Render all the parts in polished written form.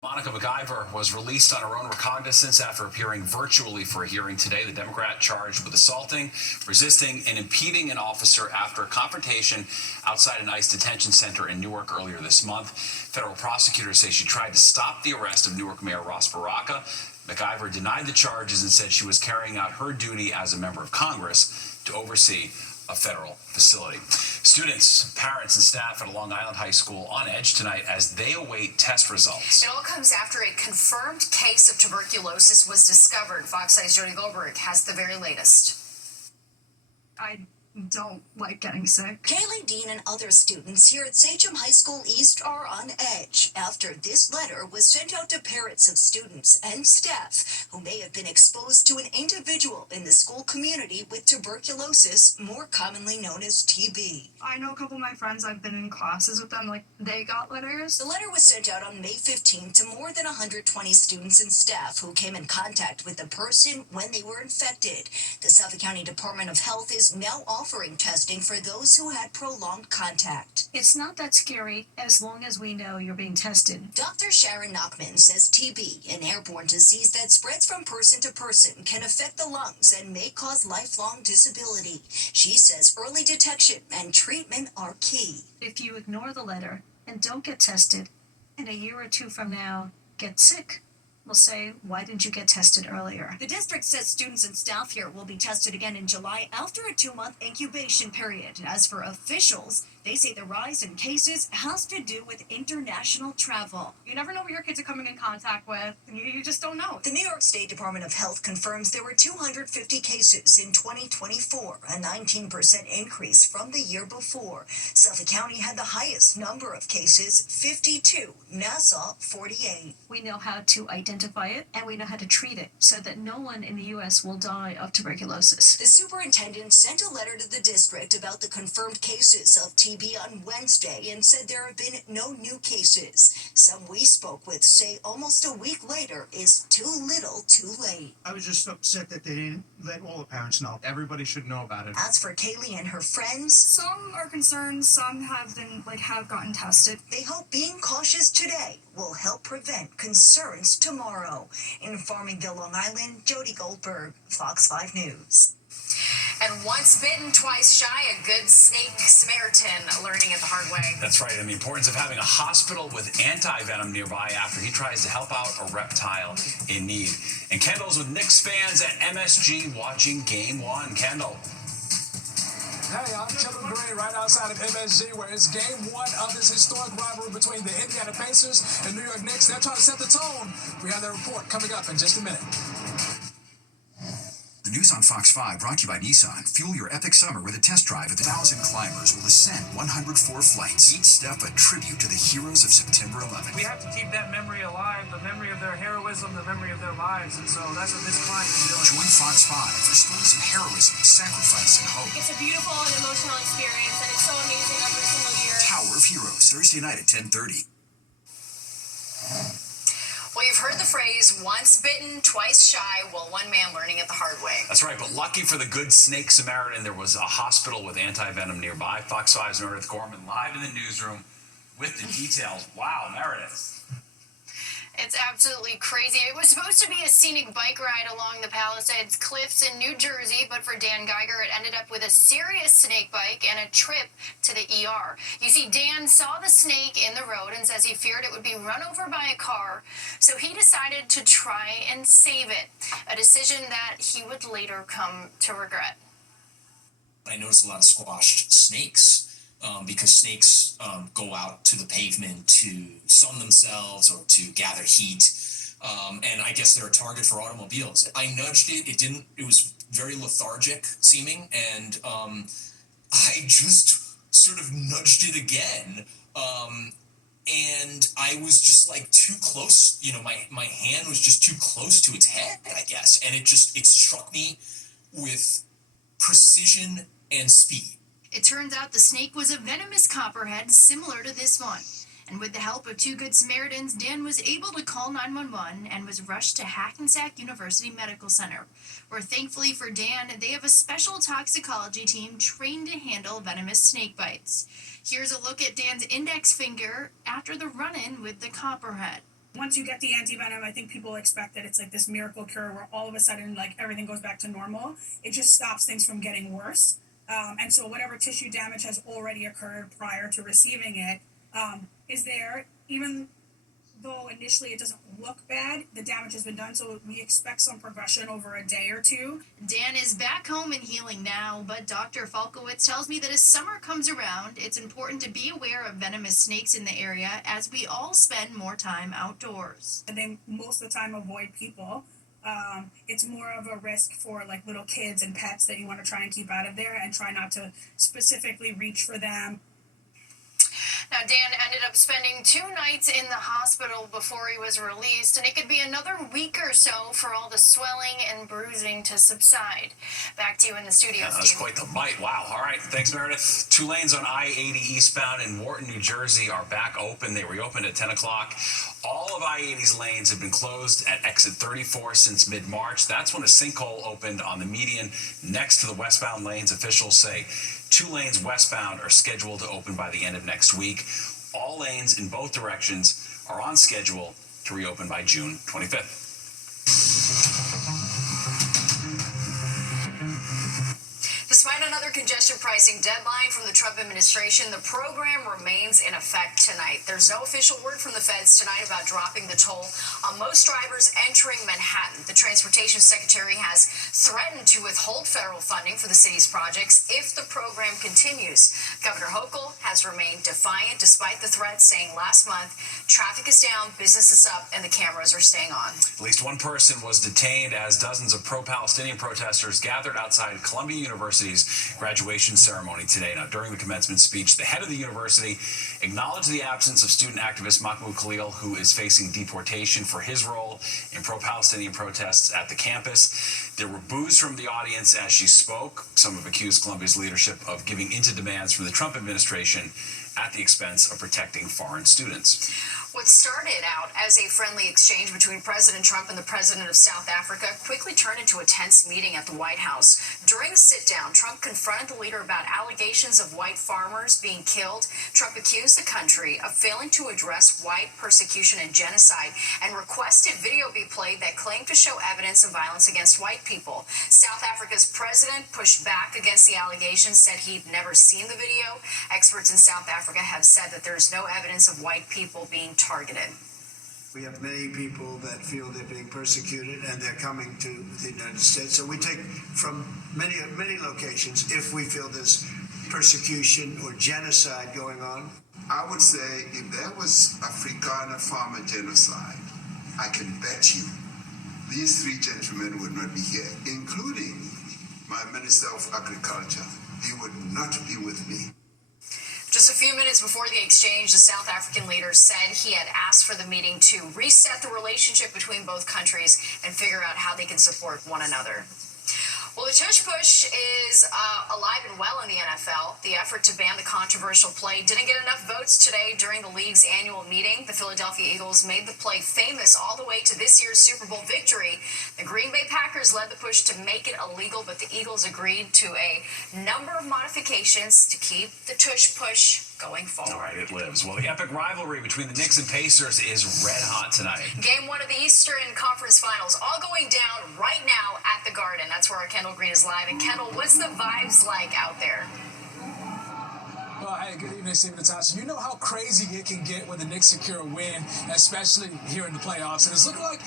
Monica MacIver was released on her own recognizance after appearing virtually for a hearing today. The Democrat charged with assaulting, resisting, and impeding an officer after a confrontation outside an ICE detention center in Newark earlier this month. Federal prosecutors say she tried to stop the arrest of Newark Mayor Ross Baraka. MacIver denied the charges and said she was carrying out her duty as a member of Congress to oversee a federal facility. Students, parents, and staff at a Long Island high school on edge tonight as they await test results. It all comes after a confirmed case of tuberculosis was discovered. Fox 5's Jody Goldberg has the very latest. I don't like getting sick. Kaylee Dean and other students here at Sachem High School East are on edge after this letter was sent out to parents of students and staff who may have been exposed to an individual in the school community with tuberculosis, more commonly known as TB. I know a couple of my friends, I've been in classes with them, they got letters. The letter was sent out on May 15th to more than 120 students and staff who came in contact with the person when they were infected. The Suffolk County Department of Health is now offering testing for those who had prolonged contact. It's not that scary as long as we know you're being tested. Dr. Sharon Nachman says TB, an airborne disease that spreads from person to person, can affect the lungs and may cause lifelong disability. She says early detection and treatment are key. If you ignore the letter and don't get tested, and a year or two from now get sick, we'll say, why didn't you get tested earlier? The district says students and staff here will be tested again in July after a 2-month incubation period. As for officials, they say the rise in cases has to do with international travel. You never know what your kids are coming in contact with. You just don't know. The New York State Department of Health confirms there were 250 cases in 2024, a 19% increase from the year before. Suffolk County had the highest number of cases, 52. Nassau, 48. We know how to identify it, and we know how to treat it so that no one in the U.S. will die of tuberculosis. The superintendent sent a letter to the district about the confirmed cases of TB on Wednesday and said there have been no new cases. Some we spoke with say almost a week later is too little too late. I was just upset that they didn't let all the parents know. Everybody should know about it. As for Kaylee and her friends, some are concerned, some have gotten tested. They hope being cautious today will help prevent concerns tomorrow. In Farmingdale, Long Island, Jody Goldberg, Fox 5 News. And once bitten, twice shy, a good snake Samaritan learning it the hard way. That's right, and the importance of having a hospital with anti-venom nearby after he tries to help out a reptile in need. And Kendall's with Knicks fans at MSG watching Game 1. Kendall. Hey, I'm Kevin Gray right outside of MSG where it's Game 1 of this historic rivalry between the Indiana Pacers and New York Knicks. They're trying to set the tone. We have their report coming up in just a minute. The news on Fox 5 brought to you by Nissan. Fuel your epic summer with a test drive at 1,000 climbers will ascend 104 flights, each step a tribute to the heroes of September 11th. We have to keep that memory alive, the memory of their heroism, the memory of their lives, and so that's what this climb is doing. Join Fox 5 for stories of heroism, sacrifice, and hope. It's a beautiful and emotional experience, and it's so amazing every single year. Tower of Heroes, Thursday night at 10:30. Well, you've heard the phrase, once bitten, twice shy. Well, one man learning it the hard way. That's right, but lucky for the good snake Samaritan, there was a hospital with anti-venom nearby. Fox 5's Meredith Gorman live in the newsroom with the details. Wow, Meredith. It's absolutely crazy. It was supposed to be a scenic bike ride along the Palisades Cliffs in New Jersey, but for Dan Geiger, it ended up with a serious snake bite and a trip to the ER. You see, Dan saw the snake in the road and says he feared it would be run over by a car, so he decided to try and save it, a decision that he would later come to regret. I noticed a lot of squashed snakes. Because snakes go out to the pavement to sun themselves or to gather heat. And I guess they're a target for automobiles. I nudged it. It was very lethargic seeming. And I just sort of nudged it again. And I was just too close. My hand was just too close to its head, I guess. And it struck me with precision and speed. It turns out the snake was a venomous copperhead similar to this one. And with the help of two good Samaritans, Dan was able to call 911 and was rushed to Hackensack University Medical Center, where thankfully for Dan, they have a special toxicology team trained to handle venomous snake bites. Here's a look at Dan's index finger after the run-in with the copperhead. once you get the anti-venom, I think people expect that it's like this miracle cure where all of a sudden like everything goes back to normal. It just stops things from getting worse. And so whatever tissue damage has already occurred prior to receiving it is there, even though initially it doesn't look bad, the damage has been done, so we expect some progression over a day or two. Dan is back home and healing now, but Dr. Falkowitz tells me that as summer comes around, it's important to be aware of venomous snakes in the area as we all spend more time outdoors. And they most of the time avoid people. It's more of a risk for like little kids and pets that you want to try and keep out of there and try not to specifically reach for them. Now, Dan ended up spending 2 nights in the hospital before he was released, and it could be another week or so for all the swelling and bruising to subside. Back to you in the studio, Yeah, that's Steve. quite the bite. Wow. All right. Thanks, Meredith. 2 lanes on I-80 eastbound in Wharton, New Jersey are back open. They reopened at 10 o'clock. All of I-80's lanes have been closed at exit 34 since mid-March. That's when a sinkhole opened on the median next to the westbound lanes. Officials say 2 lanes westbound are scheduled to open by the end of next week. All lanes in both directions are on schedule to reopen by June 25th. Despite another congestion pricing deadline from the Trump administration, the program remains in effect tonight. There's no official word from the feds tonight about dropping the toll on most drivers entering Manhattan. The transportation secretary has threatened to withhold federal funding for the city's projects if the program continues. Governor Hochul has remained defiant despite the threat, saying last month, traffic is down, business is up, and the cameras are staying on. At least one person was detained as dozens of pro-Palestinian protesters gathered outside Columbia University's graduation ceremony today. Now, during the commencement speech, the head of the university acknowledged the absence of student activist Mahmoud Khalil, who is facing deportation for his role in pro-Palestinian protests at the campus. There were boos from the audience as she spoke. Some have accused Columbia's leadership of giving into demands from the Trump administration at the expense of protecting foreign students. What started out as a friendly exchange between President Trump and the president of South Africa quickly turned into a tense meeting at the White House. During the sit-down, Trump confronted the leader about allegations of white farmers being killed. Trump accused the country of failing to address white persecution and genocide and requested video be played that claimed to show evidence of violence against white people. South Africa's president pushed back against the allegations, said he'd never seen the video. Experts in South Africa have said that there's no evidence of white people being targeted. We have many people that feel they're being persecuted and they're coming to the United States. So we take from many locations if we feel there's persecution or genocide going on. I would say if there was Afrikaner farmer genocide, I can bet you these 3 gentlemen would not be here, including my Minister of Agriculture. He would not be with me. Just a few minutes before the exchange, the South African leader said he had asked for the meeting to reset the relationship between both countries and figure out how they can support one another. Well, the tush push is alive and well in the NFL. The effort to ban the controversial play didn't get enough votes today during the league's annual meeting. The Philadelphia Eagles made the play famous all the way to this year's Super Bowl victory. The Green Bay Packers led the push to make it illegal, but the Eagles agreed to a number of modifications to keep the tush push going forward. All right, it lives. Well, the epic rivalry between the Knicks and Pacers is red hot tonight. Game 1 of the Eastern Conference Finals, all going down right now at the Garden. That's where our Kendall Green is live. And Kendall, what's the vibes like out there? Well, hey, good evening, Steve Natasha. You know how crazy it can get when the Knicks secure a win, especially here in the playoffs. And it's looking like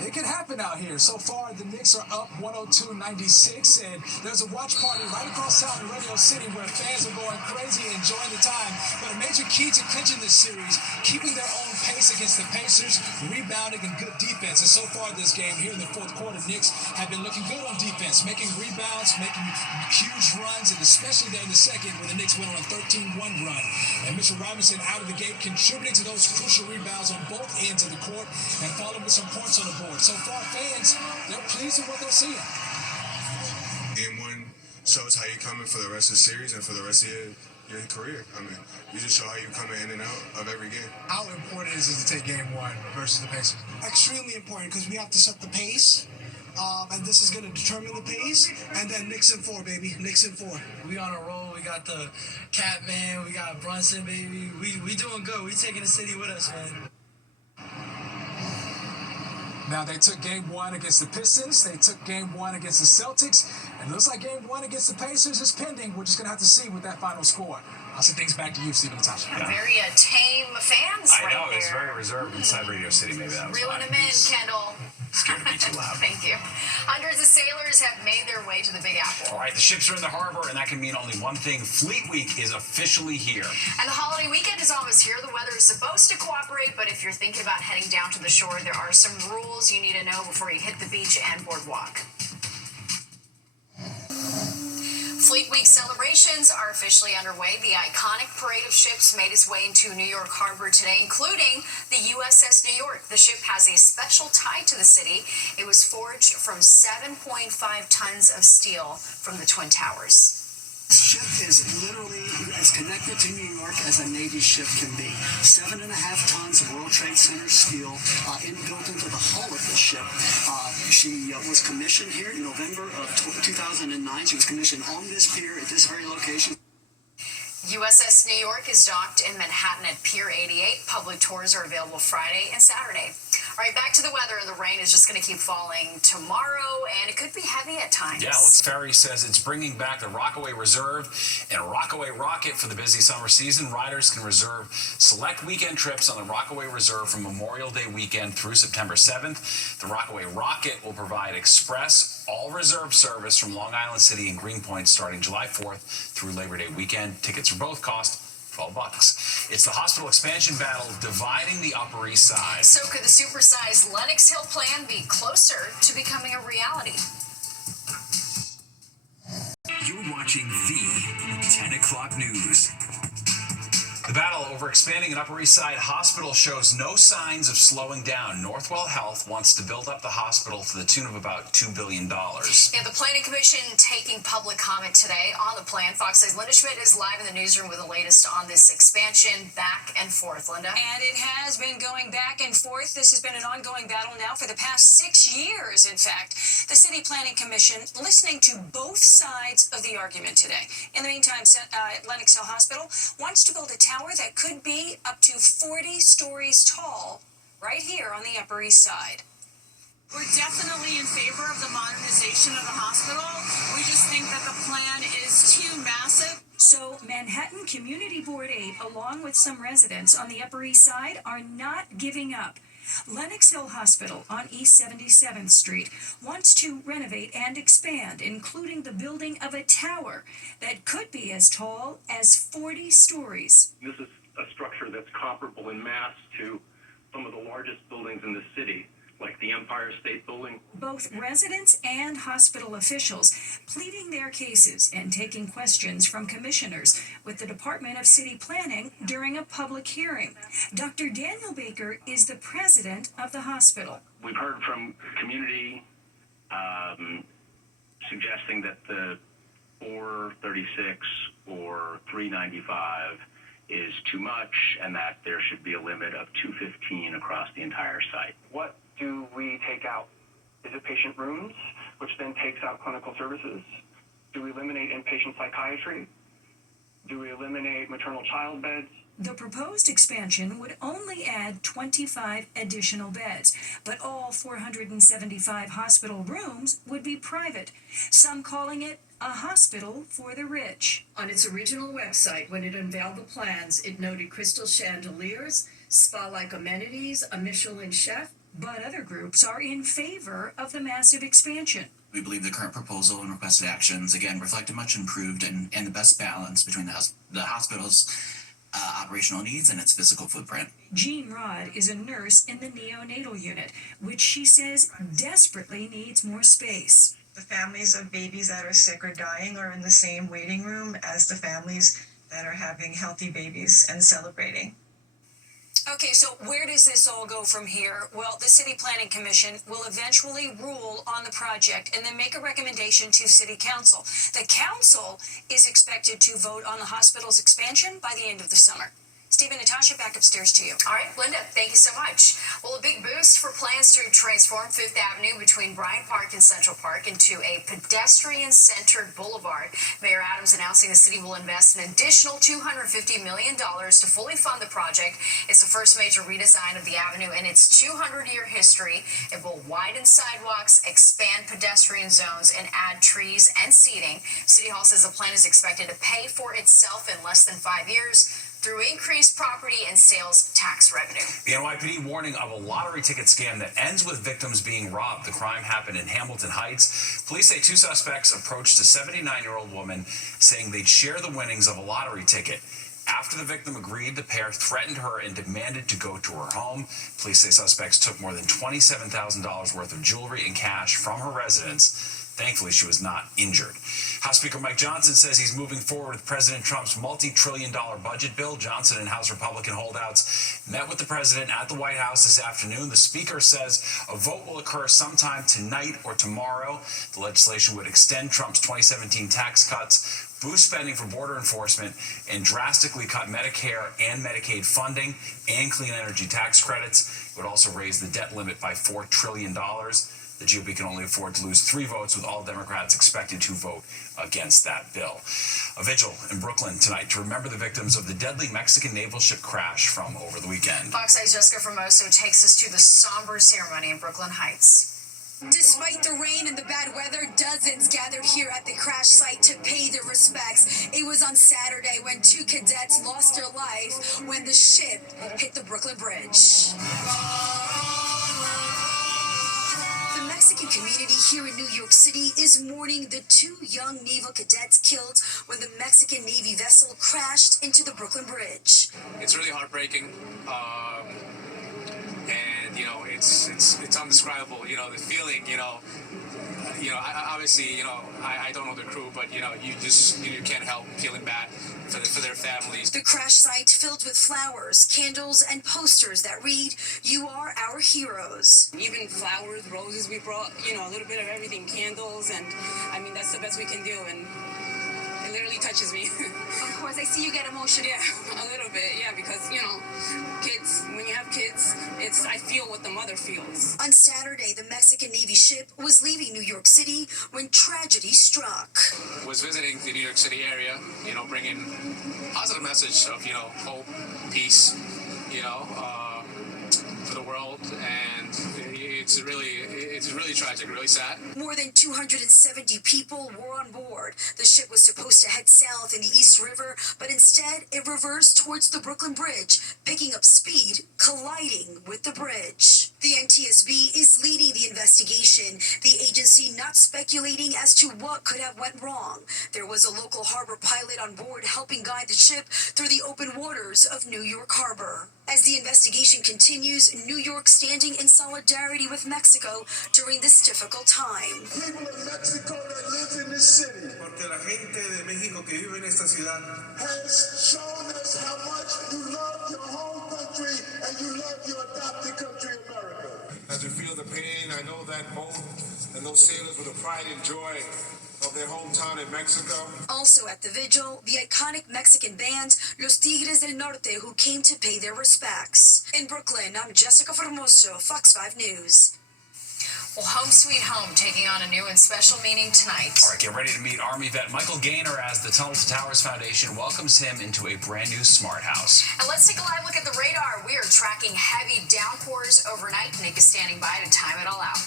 it can happen out here. So far, the Knicks are up 102-96, and there's a watch party right across town in Radio City where fans are going crazy, enjoying the time. But a major key to clinching this series, keeping their own pace against the Pacers, rebounding and good defense. And so far this game here in the fourth quarter, Knicks have been looking good on defense, making rebounds, making huge runs, and especially there in the second where the Knicks went on a 13-1 run. And Mitchell Robinson out of the gate contributing to those crucial rebounds on both ends of the court and following with some points on the board. So far, fans, they're pleased with what they're seeing. Game 1 shows how you're coming for the rest of the series and for the rest of your career. I mean, you just show how you come in and out of every game. How important is it to take game 1 versus the Pacers? Extremely important because we have to set the pace. And this is going to determine the pace. And then Knicks in 4, baby. Knicks in 4. We on a roll. We got the Cat Man. We got Brunson, baby. We doing good. We taking the city with us, man. Now, they took game one against the Pistons. They took game one against the Celtics. And it looks like game one against the Pacers is pending. We're just going to have to see with that final score. I'll send things back to you, Stephen Natasha. Yeah. Very tame fans I right know, there. it's very reserved inside Radio City. Maybe that was Reeling why. them in, Kendall. Scared to be too loud. Thank you. Hundreds of sailors have made their way to the Big Apple. All right, the ships are in the harbor, and that can mean only one thing. Fleet Week is officially here. And the holiday weekend is almost here. The weather is supposed to cooperate, but if you're thinking about heading down to the shore, there are some rules you need to know before you hit the beach and boardwalk. Fleet Week celebrations are officially underway. The iconic parade of ships made its way into New York Harbor today, including the USS New York. The ship has a special tie to the city. It was forged from 7.5 tons of steel from the Twin Towers. This ship is literally as connected to New York as a Navy ship can be. 7.5 tons of World Trade Center steel built into the hull of the ship. She was commissioned here in November of 2009. She was commissioned on this pier at this very location. USS New York is docked in Manhattan at Pier 88. Public tours are available Friday and Saturday. All right, back to the weather. The rain is just going to keep falling tomorrow, and it could be heavy at times. Yeah, Ferry says it's bringing back the Rockaway Reserve and Rockaway Rocket for the busy summer season. Riders can reserve select weekend trips on the Rockaway Reserve from Memorial Day weekend through September 7th. The Rockaway Rocket will provide express all-reserve service from Long Island City and Greenpoint starting July 4th through Labor Day weekend. Tickets for both cost $12. It's the hospital expansion battle dividing the Upper East Side. So could the supersized Lenox Hill plan be closer to becoming a reality? You're watching the 10 o'clock news. The battle over expanding an Upper East Side hospital shows no signs of slowing down. Northwell Health wants to build up the hospital to the tune of about $2 billion. Yeah, the Planning Commission taking public comment today on the plan. Fox 6's Linda Schmidt is live in the newsroom with the latest on this expansion, back and forth. Linda? And it has been going back and forth. This has been an ongoing battle now for the past 6 years, in fact. The City Planning Commission listening to both sides of the argument today. In the meantime, Lenox Hill Hospital wants to build a tower that could be up to 40 stories tall right here on the Upper East Side. We're definitely in favor of the modernization of the hospital. We just think that the plan is too massive. So Manhattan Community Board 8, along with some residents on the Upper East Side, are not giving up. Lenox Hill Hospital on East 77th Street wants to renovate and expand, including the building of a tower that could be as tall as 40 stories. This is a structure that's comparable in mass to some of the largest buildings in the city, like the Empire State Building. Both residents and hospital officials pleading their cases and taking questions from commissioners with the Department of City Planning during a public hearing. Dr. Daniel Baker is the president of the hospital. We've heard from community suggesting that the 436 or 395 is too much and that there should be a limit of 215 across the entire site. What do we take out? Is it patient rooms, which then takes out clinical services? Do we eliminate inpatient psychiatry? Do we eliminate maternal child beds? The proposed expansion would only add 25 additional beds, but all 475 hospital rooms would be private, some calling it a hospital for the rich. On its original website, when it unveiled the plans, it noted crystal chandeliers, spa-like amenities, a Michelin chef. But other groups are in favor of the massive expansion. We believe the current proposal and requested actions, again, reflect a much improved and the best balance between the hospital's operational needs and its physical footprint. Jean Rod is a nurse in the neonatal unit, which she says desperately needs more space. The families of babies that are sick or dying are in the same waiting room as the families that are having healthy babies and celebrating. Okay, so where does this all go from here? Well, the City Planning Commission will eventually rule on the project and then make a recommendation to City Council. The Council is expected to vote on the hospital's expansion by the end of the summer. Stephen, Natasha, back upstairs to you. All right, Linda, thank you so much. Well, a big boost for plans to transform Fifth Avenue between Bryant Park and Central Park into a pedestrian-centered boulevard. Mayor Adams announcing the city will invest an additional $250 million to fully fund the project. It's the first major redesign of the avenue in its 200-year history. It will widen sidewalks, expand pedestrian zones, and add trees and seating. City Hall says the plan is expected to pay for itself in less than 5 years through increased property and sales tax revenue. The NYPD warning of a lottery ticket scam that ends with victims being robbed. The crime happened in Hamilton Heights. Police say 2 suspects approached a 79-year-old woman saying they'd share the winnings of a lottery ticket. After the victim agreed, the pair threatened her and demanded to go to her home. Police say suspects took more than $27,000 worth of jewelry and cash from her residence. Thankfully, she was not injured. House Speaker Mike Johnson says he's moving forward with President Trump's multi-trillion-dollar budget bill. Johnson and House Republican holdouts met with the president at the White House this afternoon. The speaker says a vote will occur sometime tonight or tomorrow. The legislation would extend Trump's 2017 tax cuts, boost spending for border enforcement, and drastically cut Medicare and Medicaid funding and clean energy tax credits. It would also raise the debt limit by $4 trillion. The GOP can only afford to lose 3 votes, with all Democrats expected to vote against that bill. A vigil in Brooklyn tonight to remember the victims of the deadly Mexican naval ship crash from over the weekend. Fox 8's Jessica Formoso takes us to the somber ceremony in Brooklyn Heights. Despite the rain and the bad weather, dozens gathered here at the crash site to pay their respects. It was on Saturday when 2 cadets lost their life when the ship hit the Brooklyn Bridge. The Mexican community here in New York City is mourning the 2 young naval cadets killed when the Mexican Navy vessel crashed into the Brooklyn Bridge. It's really heartbreaking, and you know, it's undescribable. You know, the feeling. Obviously, I don't know the crew, but you can't help feeling bad for their families. The crash site filled with flowers, candles, and posters that read, "You are our heroes." Even flowers, roses, we brought, a little bit of everything, candles, and I mean, that's the best we can do, and it literally touches me. Of course, I see you get emotional. Yeah, a little bit, yeah, because, kids, when you have kids, I feel what the mother feels. On Saturday, the Mexican Navy ship was leaving New York City when tragedy struck. Was visiting the New York City area, bringing positive message of, hope, peace, for the world, and it's really tragic, really sad. More than 270 people were on board. The ship was supposed to head south in the East River, but instead it reversed towards the Brooklyn Bridge, picking up speed, colliding with the bridge. The NTSB is leading the investigation, the agency not speculating as to what could have went wrong. There was a local harbor pilot on board helping guide the ship through the open waters of New York Harbor. As the investigation continues, New York standing in solidarity with Mexico during this difficult time. People of Mexico that live in this city, porque la gente de México que vive en esta ciudad, has shown us how much you love your home country and you love your adopted country, America. As we feel the pain, I know that boat and those sailors with the pride and joy of their hometown in Mexico. Also at the vigil, the iconic Mexican band Los Tigres del Norte, who came to pay their respects. In Brooklyn, I'm Jessica Formoso, Fox 5 News. Well, Home Sweet Home taking on a new and special meaning tonight. All right, get ready to meet Army vet Michael Gaynor as the Tunnel to Towers Foundation welcomes him into a brand new smart house. And let's take a live look at the radar. We are tracking heavy downpours overnight. Nick is standing by to time it all out.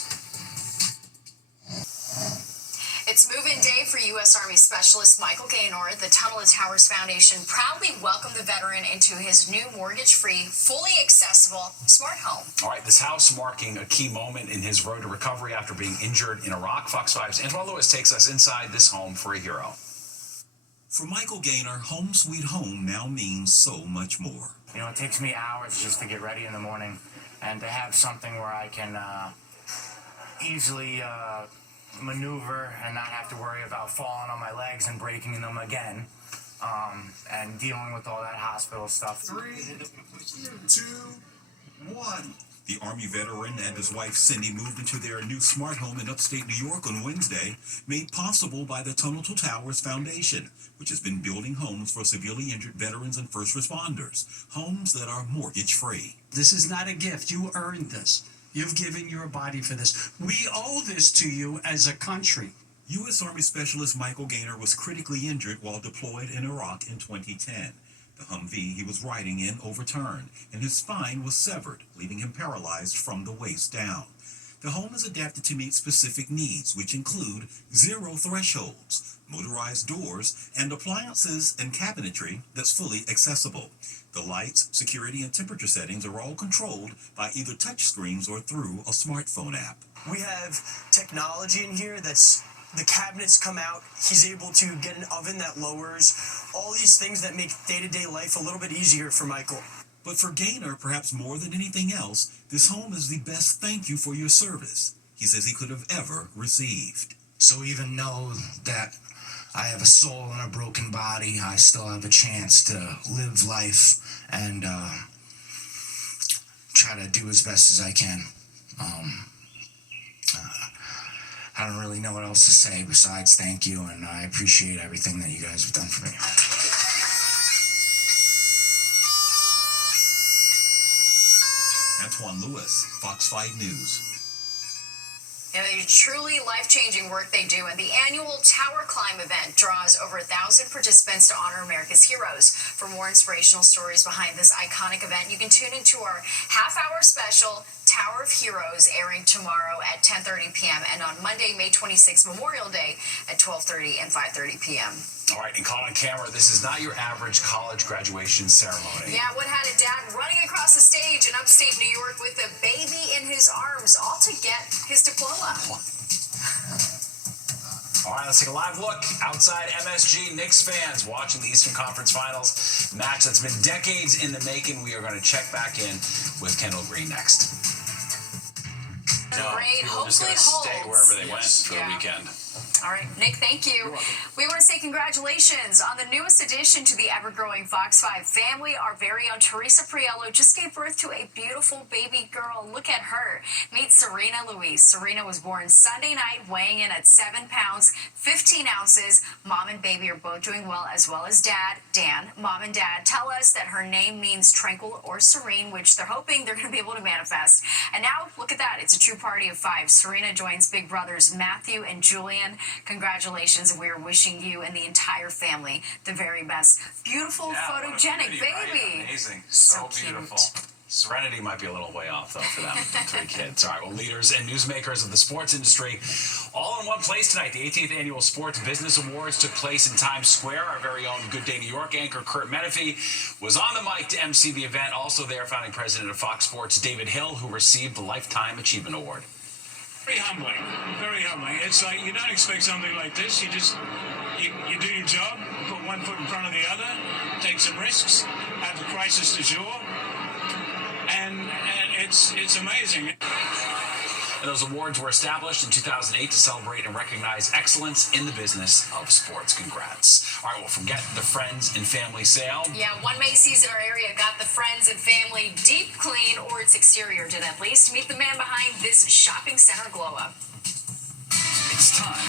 It's move-in day for U.S. Army Specialist Michael Gaynor. The Tunnel to Towers Foundation proudly welcomed the veteran into his new mortgage-free, fully accessible smart home. All right, this house marking a key moment in his road to recovery after being injured in Iraq. Fox 5's Antoine Lewis takes us inside this home for a hero. For Michael Gaynor, Home Sweet Home now means so much more. It takes me hours just to get ready in the morning, and to have something where I can easily maneuver and not have to worry about falling on my legs and breaking them again, and dealing with all that hospital stuff. 3, 2, 1. The Army veteran and his wife Cindy moved into their new smart home in upstate New York on Wednesday, made possible by the Tunnel to Towers Foundation, which has been building homes for severely injured veterans and first responders, homes that are mortgage-free. This is not a gift. You earned this. You've given your body for this. We owe this to you as a country. U.S. Army Specialist Michael Gaynor was critically injured while deployed in Iraq in 2010. The Humvee he was riding in overturned, and his spine was severed, leaving him paralyzed from the waist down. The home is adapted to meet specific needs, which include zero thresholds, motorized doors, and appliances and cabinetry that's fully accessible. The lights, security, and temperature settings are all controlled by either touchscreens or through a smartphone app. We have technology in here that's the cabinets come out. He's able to get an oven that lowers all these things that make day-to-day life a little bit easier for Michael. But for Gaynor, perhaps more than anything else, this home is the best thank you for your service he says he could have ever received. So even though that I have a soul in a broken body, I still have a chance to live life and try to do as best as I can. I don't really know what else to say besides thank you, and I appreciate everything that you guys have done for me. Antoine Lewis, Fox 5 News. You know, truly life-changing work they do, and the annual Tower Climb event draws over 1,000 participants to honor America's heroes. For more inspirational stories behind this iconic event, you can tune into our half-hour special, Tower of Heroes, airing tomorrow at 10:30 p.m. and on Monday, May 26th, Memorial Day, at 12:30 and 5:30 p.m. All right, and caught on camera, this is not your average college graduation ceremony. Yeah, what had a dad running across the stage in upstate New York with a baby in his arms, all to get his diploma. All right, let's take a live look outside MSG. Knicks fans watching the Eastern Conference Finals match that's been decades in the making. We are going to check back in with Kendall Green next. Great. People are just going to stay wherever they went for the weekend. All right, Nick, thank you. We want to say congratulations on the newest addition to the ever-growing Fox 5 family. Our very own Teresa Priello just gave birth to a beautiful baby girl. Look at her. Meet Serena Louise. Serena was born Sunday night, weighing in at 7 pounds, 15 ounces. Mom and baby are both doing well as Dad, Dan. Mom and Dad tell us that her name means tranquil or serene, which they're hoping they're going to be able to manifest. And now, look at that. It's a true party of 5. Serena joins big brothers Matthew and Julian. Congratulations, and we are wishing you and the entire family the very best. Beautiful, photogenic baby. Right? Amazing. So beautiful. Serenity might be a little way off, though, for them. 3 kids. All right, well, leaders and newsmakers of the sports industry all in one place tonight. The 18th Annual Sports Business Awards took place in Times Square. Our very own Good Day New York anchor, Kurt Menefee, was on the mic to MC the event. Also there, founding president of Fox Sports, David Hill, who received the Lifetime Achievement Award. Very humbling, very humbling. It's like you don't expect something like this. You just, you do your job, put one foot in front of the other, take some risks, have the crisis du jour, and it's amazing. And those awards were established in 2008 to celebrate and recognize excellence in the business of sports. Congrats. All right, well, forget the Friends and Family sale. Yeah, one Macy's in our area got the Friends and Family deep clean, or its exterior did at least. Meet the man behind this shopping center glow-up. It's time.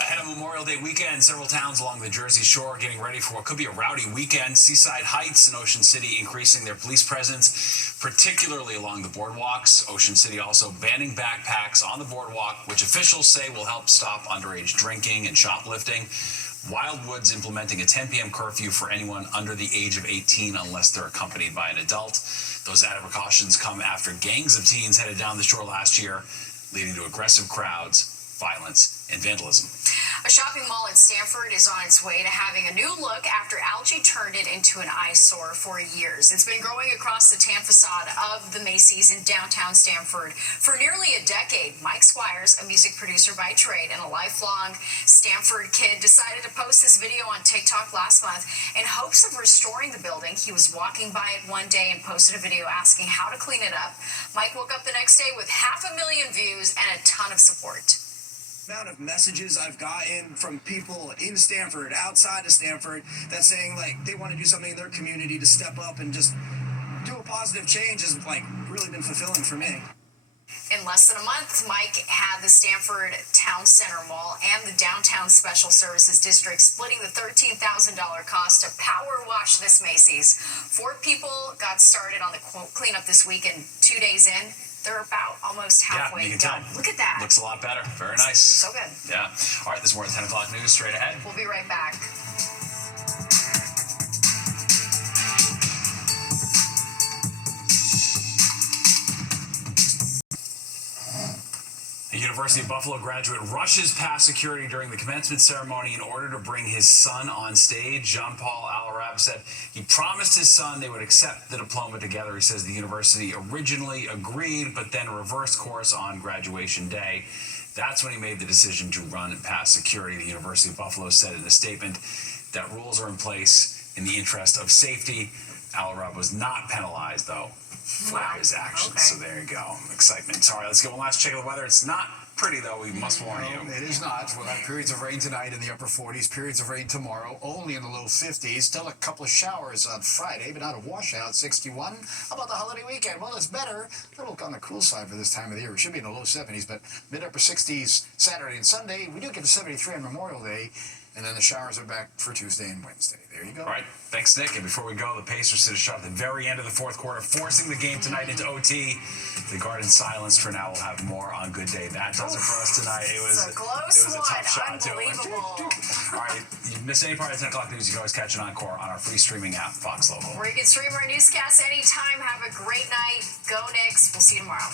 Ahead of Memorial Day weekend, several towns along the Jersey Shore are getting ready for what could be a rowdy weekend. Seaside Heights and Ocean City increasing their police presence, particularly along the boardwalks. Ocean City also banning backpacks on the boardwalk, which officials say will help stop underage drinking and shoplifting. Wildwood's implementing a 10 p.m. curfew for anyone under the age of 18 unless they're accompanied by an adult. Those added precautions come after gangs of teens headed down the shore last year, leading to aggressive crowds, violence, and vandalism. A shopping mall in Stamford is on its way to having a new look after algae turned it into an eyesore for years. It's been growing across the tan facade of the Macy's in downtown Stamford for nearly a decade. Mike Squires, a music producer by trade and a lifelong Stamford kid, decided to post this video on TikTok last month in hopes of restoring the building. He was walking by it one day and posted a video asking how to clean it up. Mike woke up the next day with 500,000 views and a ton of support. Amount of messages I've gotten from people in Stamford, outside of Stamford, that saying like they want to do something in their community to step up and just do a positive change has really been fulfilling for me. In less than a month, Mike had the Stanford Town Center Mall and the Downtown Special Services District splitting the $13,000 cost to power wash this Macy's. 4 people got started on the cleanup this week, and 2 days in, they're about almost halfway done. Look at that. Looks a lot better. Very nice. So good. Yeah. All right, there's more at 10 o'clock news straight ahead. We'll be right back. A University of Buffalo graduate rushes past security during the commencement ceremony in order to bring his son on stage. Jean-Paul Alarab said he promised his son they would accept the diploma together. He says the university originally agreed, but then reversed course on graduation day. That's when he made the decision to run past security. The University of Buffalo said in a statement that rules are in place in the interest of safety. Alarab was not penalized, though, for his actions. Okay. So there you go. Excitement. All right, let's get one last check of the weather. It's not pretty, though. We must warn you. It is not. We'll have periods of rain tonight in the upper 40s, periods of rain tomorrow, only in the low 50s. Still a couple of showers on Friday, but not a washout, 61. How about the holiday weekend? Well, it's better. A little on the cool side for this time of the year. We should be in the low 70s, but mid-upper 60s Saturday and Sunday. We do get to 73 on Memorial Day, and then the showers are back for Tuesday and Wednesday. There you go. All right. Thanks, Nick. And before we go, the Pacers hit a shot at the very end of the fourth quarter, forcing the game tonight into OT. The Garden silenced for now. We'll have more on Good Day. That does it for us tonight. It was a close a one. tough shot, too. Unbelievable. All right. You missed any part of 10 o'clock news, you can always catch an encore on our free streaming app, Fox Local. Where you can stream our newscasts anytime. Have a great night. Go Knicks. We'll see you tomorrow.